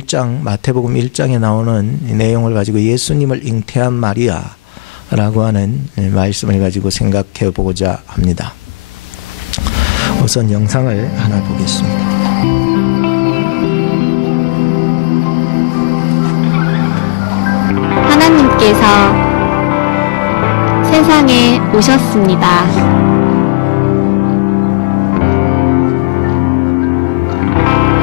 1장, 마태복음 1장에 나오는 이 내용을 가지고 예수님을 잉태한 마리아라고 하는 말씀을 가지고 생각해 보고자 합니다. 우선 영상을 하나 보겠습니다. 하나님께서 세상에 오셨습니다.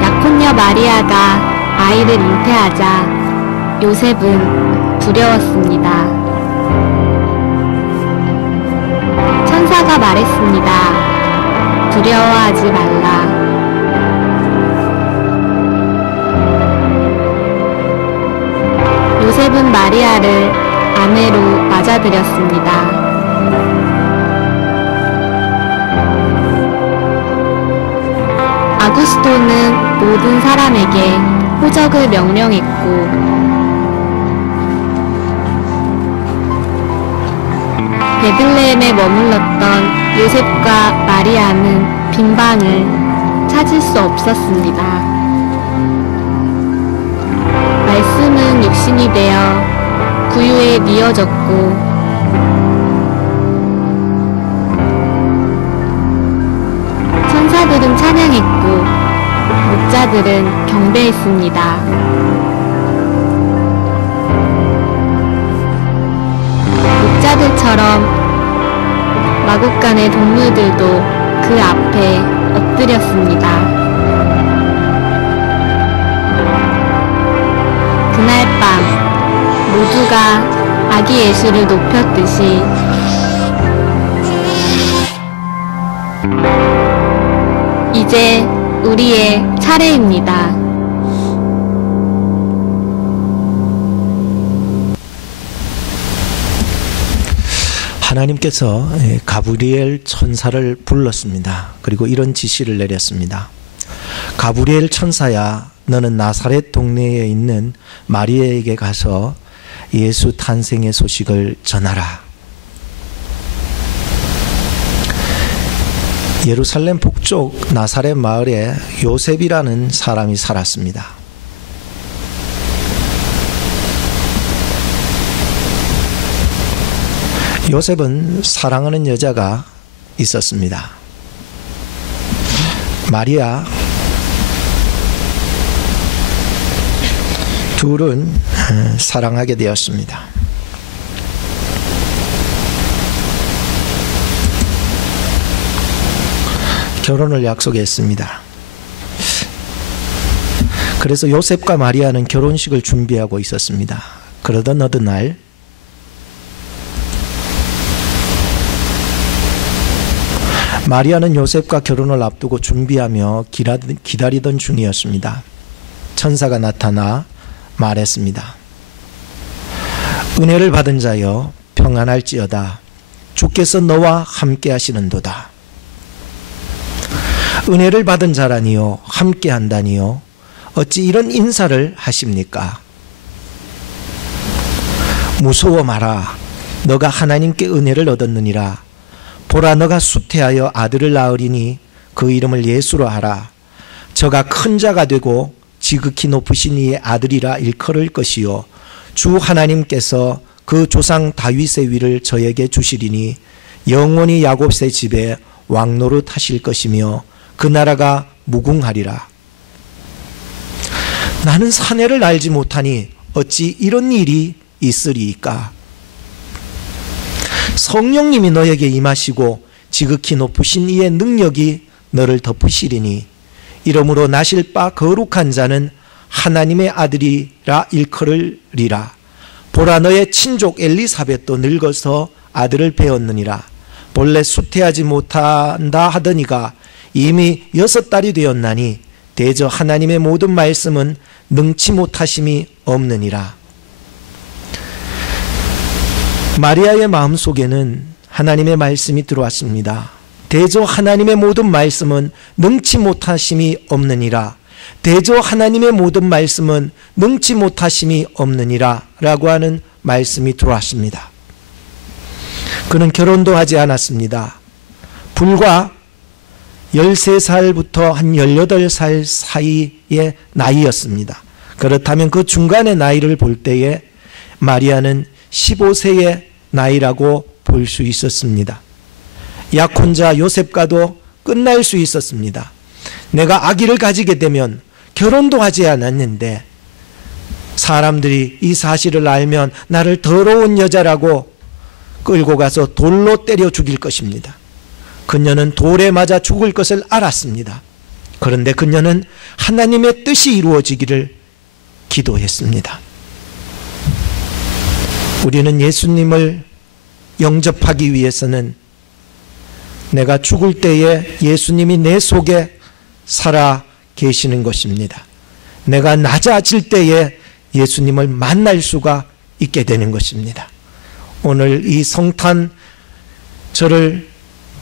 약혼녀 마리아가 아이를 잉태하자 요셉은 두려웠습니다. 천사가 말했습니다. 두려워하지 말라. 요셉은 마리아를 아내로 맞아들였습니다. 아구스토는 모든 사람에게 호적을 명령했고 베들레헴에 머물렀던 요셉과 마리아는 빈 방을 찾을 수 없었습니다. 말씀은 육신이 되어 구유에 뉘어졌고 천사들은 찬양했고 목자들은 경배했습니다. 목자들처럼 마국간의 동물들도 그 앞에 엎드렸습니다. 그날 밤 모두가 아기 예수를 높였듯이 이제 우리의 차례입니다. 하나님께서 가브리엘 천사를 불렀습니다. 그리고 이런 지시를 내렸습니다. 가브리엘 천사야, 너는 나사렛 동네에 있는 마리아에게 가서 예수 탄생의 소식을 전하라. 예루살렘 북쪽 나사렛 마을에 요셉이라는 사람이 살았습니다. 요셉은 사랑하는 여자가 있었습니다. 마리아. 둘은 사랑하게 되었습니다. 결혼을 약속했습니다. 그래서 요셉과 마리아는 결혼식을 준비하고 있었습니다. 그러던 어느 날 마리아는 요셉과 결혼을 앞두고 준비하며 기다리던 중이었습니다. 천사가 나타나 말했습니다. 은혜를 받은 자여, 평안할지어다. 주께서 너와 함께 하시는도다. 은혜를 받은 자라니요, 함께 한다니요, 어찌 이런 인사를 하십니까? 무서워 마라. 너가 하나님께 은혜를 얻었느니라. 보라, 너가 수태하여 아들을 낳으리니 그 이름을 예수로 하라. 저가 큰 자가 되고 지극히 높으신 이의 아들이라 일컬을 것이요, 주 하나님께서 그 조상 다윗의 위를 저에게 주시리니 영원히 야곱의 집에 왕노릇 하실 것이며 그 나라가 무궁하리라. 나는 사내를 알지 못하니 어찌 이런 일이 있으리이까? 성령님이 너에게 임하시고 지극히 높으신 이의 능력이 너를 덮으시리니 이러므로 나실 바 거룩한 자는 하나님의 아들이라 일컬으리라. 보라, 너의 친족 엘리사벳도 늙어서 아들을 배었느니라. 본래 수태하지 못한다 하더니가 이미 6달이 되었나니 대저 하나님의 모든 말씀은 능치 못하심이 없느니라. 마리아의 마음속에는 하나님의 말씀이 들어왔습니다. 대저 하나님의 모든 말씀은 능치 못하심이 없느니라. 대저 하나님의 모든 말씀은 능치 못하심이 없느니라 라고 하는 말씀이 들어왔습니다. 그는 결혼도 하지 않았습니다. 불과 13살부터 한 18살 사이의 나이였습니다. 그렇다면 그 중간의 나이를 볼 때에 마리아는 15세의 나이라고 볼 수 있었습니다. 약혼자 요셉과도 끝날 수 있었습니다. 내가 아기를 가지게 되면 결혼도 하지 않았는데 사람들이 이 사실을 알면 나를 더러운 여자라고 끌고 가서 돌로 때려 죽일 것입니다. 그녀는 돌에 맞아 죽을 것을 알았습니다. 그런데 그녀는 하나님의 뜻이 이루어지기를 기도했습니다. 우리는 예수님을 영접하기 위해서는 내가 죽을 때에 예수님이 내 속에 살아 계시는 것입니다. 내가 낮아질 때에 예수님을 만날 수가 있게 되는 것입니다. 오늘 이 성탄절을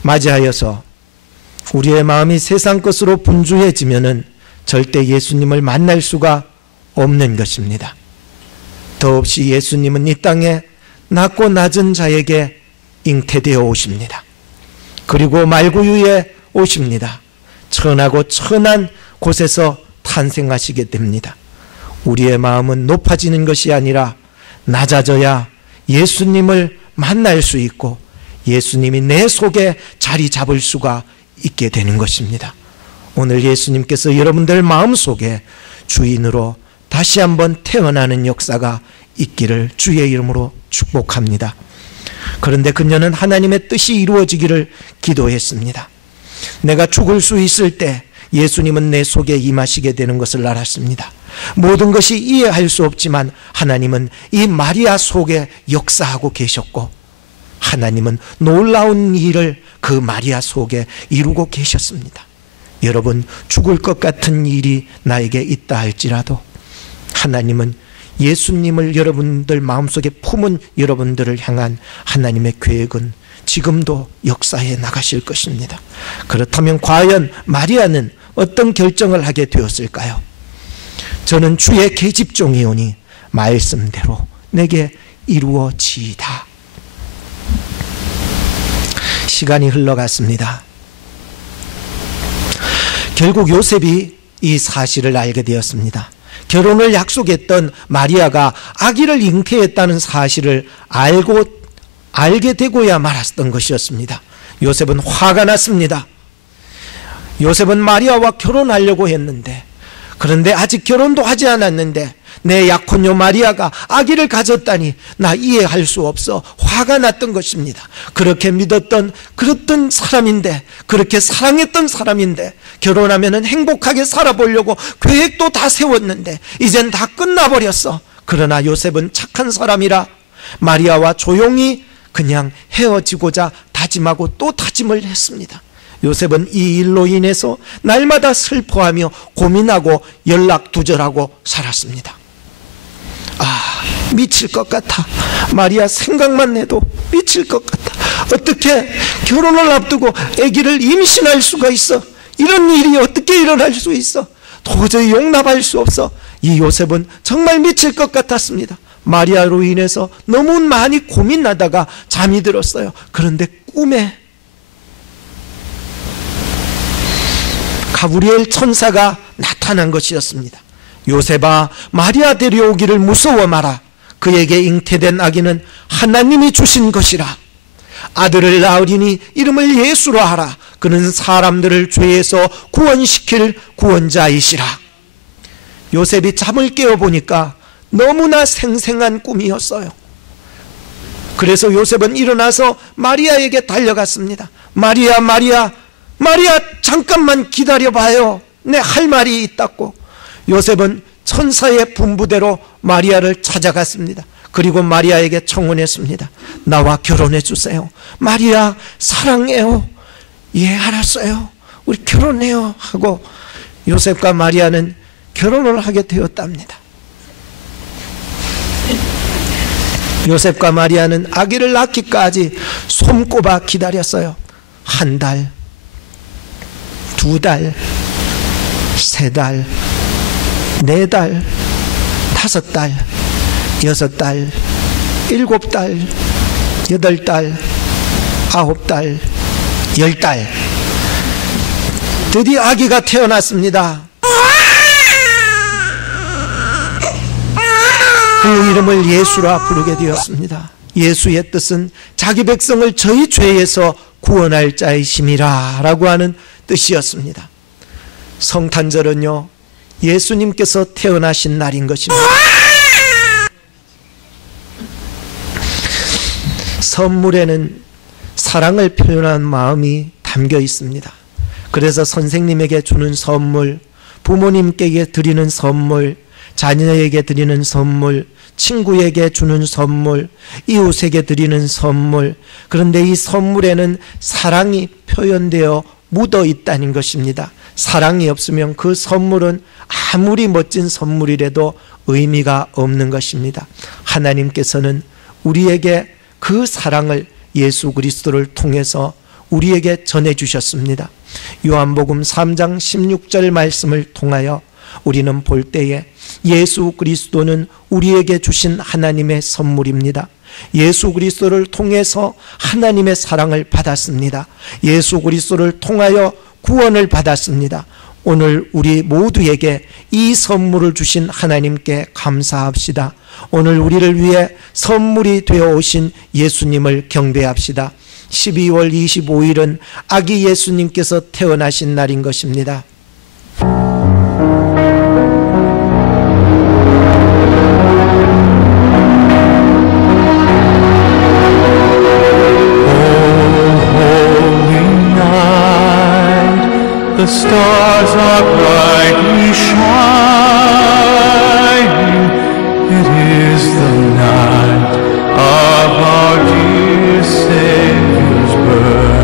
맞이하여서 우리의 마음이 세상 것으로 분주해지면은 절대 예수님을 만날 수가 없는 것입니다. 더없이 예수님은 이 땅에 낮고 낮은 자에게 잉태되어 오십니다. 그리고 말구유에 오십니다. 천하고 천한 곳에서 탄생하시게 됩니다. 우리의 마음은 높아지는 것이 아니라 낮아져야 예수님을 만날 수 있고 예수님이 내 속에 자리 잡을 수가 있게 되는 것입니다. 오늘 예수님께서 여러분들 마음속에 주인으로 다시 한번 태어나는 역사가 있기를 주의 이름으로 축복합니다. 그런데 그녀는 하나님의 뜻이 이루어지기를 기도했습니다. 내가 죽을 수 있을 때 예수님은 내 속에 임하시게 되는 것을 알았습니다. 모든 것이 이해할 수 없지만 하나님은 이 마리아 속에 역사하고 계셨고 하나님은 놀라운 일을 그 마리아 속에 이루고 계셨습니다. 여러분, 죽을 것 같은 일이 나에게 있다 할지라도 하나님은 예수님을 여러분들 마음속에 품은 여러분들을 향한 하나님의 계획은 지금도 역사해 나가실 것입니다. 그렇다면 과연 마리아는 어떤 결정을 하게 되었을까요? 저는 주의 계집종이오니 말씀대로 내게 이루어지이다. 시간이 흘러갔습니다. 결국 요셉이 이 사실을 알게 되었습니다. 결혼을 약속했던 마리아가 아기를 잉태했다는 사실을 알게 되고야 말았던 것이었습니다. 요셉은 화가 났습니다. 요셉은 마리아와 결혼하려고 했는데, 그런데 아직 결혼도 하지 않았는데 내 약혼녀 마리아가 아기를 가졌다니 나 이해할 수 없어 화가 났던 것입니다. 그렇게 믿었던 그랬던 사람인데, 그렇게 사랑했던 사람인데, 결혼하면 행복하게 살아보려고 계획도 다 세웠는데 이젠 다 끝나버렸어. 그러나 요셉은 착한 사람이라 마리아와 조용히 그냥 헤어지고자 다짐하고 또 다짐을 했습니다. 요셉은 이 일로 인해서 날마다 슬퍼하며 고민하고 연락두절하고 살았습니다. 미칠 것 같아. 마리아 생각만 해도 미칠 것 같아. 어떻게 결혼을 앞두고 아기를 임신할 수가 있어? 이런 일이 어떻게 일어날 수 있어? 도저히 용납할 수 없어. 이 요셉은 정말 미칠 것 같았습니다. 마리아로 인해서 너무 많이 고민하다가 잠이 들었어요. 그런데 꿈에 가브리엘 천사가 나타난 것이었습니다. 요셉아, 마리아 데려오기를 무서워 마라. 그에게 잉태된 아기는 하나님이 주신 것이라. 아들을 낳으리니 이름을 예수로 하라. 그는 사람들을 죄에서 구원시킬 구원자이시라. 요셉이 잠을 깨어보니까 너무나 생생한 꿈이었어요. 그래서 요셉은 일어나서 마리아에게 달려갔습니다. 마리아, 마리아, 마리아, 잠깐만 기다려봐요. 내 할 말이 있다고. 요셉은 천사의 분부대로 마리아를 찾아갔습니다. 그리고 마리아에게 청혼했습니다. 나와 결혼해 주세요. 마리아, 사랑해요. 예, 알았어요. 우리 결혼해요. 하고 요셉과 마리아는 결혼을 하게 되었답니다. 요셉과 마리아는 아기를 낳기까지 손꼽아 기다렸어요. 한 달, 두 달, 세 달, 네 달, 다섯 달, 여섯 달, 일곱 달, 여덟 달, 아홉 달, 열 달. 드디어 아기가 태어났습니다. 그 이름을 예수라 부르게 되었습니다. 예수의 뜻은 자기 백성을 저희 죄에서 구원할 자이심이라 라고 하는 뜻이었습니다. 성탄절은요, 예수님께서 태어나신 날인 것입니다. 선물에는 사랑을 표현한 마음이 담겨 있습니다. 그래서 선생님에게 주는 선물, 부모님께 드리는 선물, 자녀에게 드리는 선물, 친구에게 주는 선물, 이웃에게 드리는 선물, 그런데 이 선물에는 사랑이 표현되어 묻어 있다는 것입니다. 사랑이 없으면 그 선물은 아무리 멋진 선물이라도 의미가 없는 것입니다. 하나님께서는 우리에게 그 사랑을 예수 그리스도를 통해서 우리에게 전해주셨습니다. 요한복음 3장 16절 말씀을 통하여 우리는 볼 때에 예수 그리스도는 우리에게 주신 하나님의 선물입니다. 예수 그리스도를 통해서 하나님의 사랑을 받았습니다. 예수 그리스도를 통하여 구원을 받았습니다. 오늘 우리 모두에게 이 선물을 주신 하나님께 감사합시다. 오늘 우리를 위해 선물이 되어 오신 예수님을 경배합시다. 12월 25일은 아기 예수님께서 태어나신 날인 것입니다. The stars are brightly shining. It is the night of our dear Savior's birth.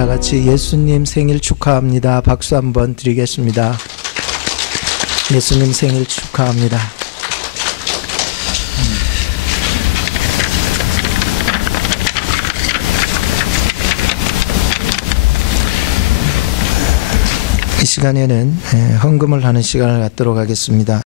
다 같이 예수님 생일 축하합니다. 박수 한번 드리겠습니다. 예수님 생일 축하합니다. 이 시간에는 헌금을 하는 시간을 갖도록 하겠습니다.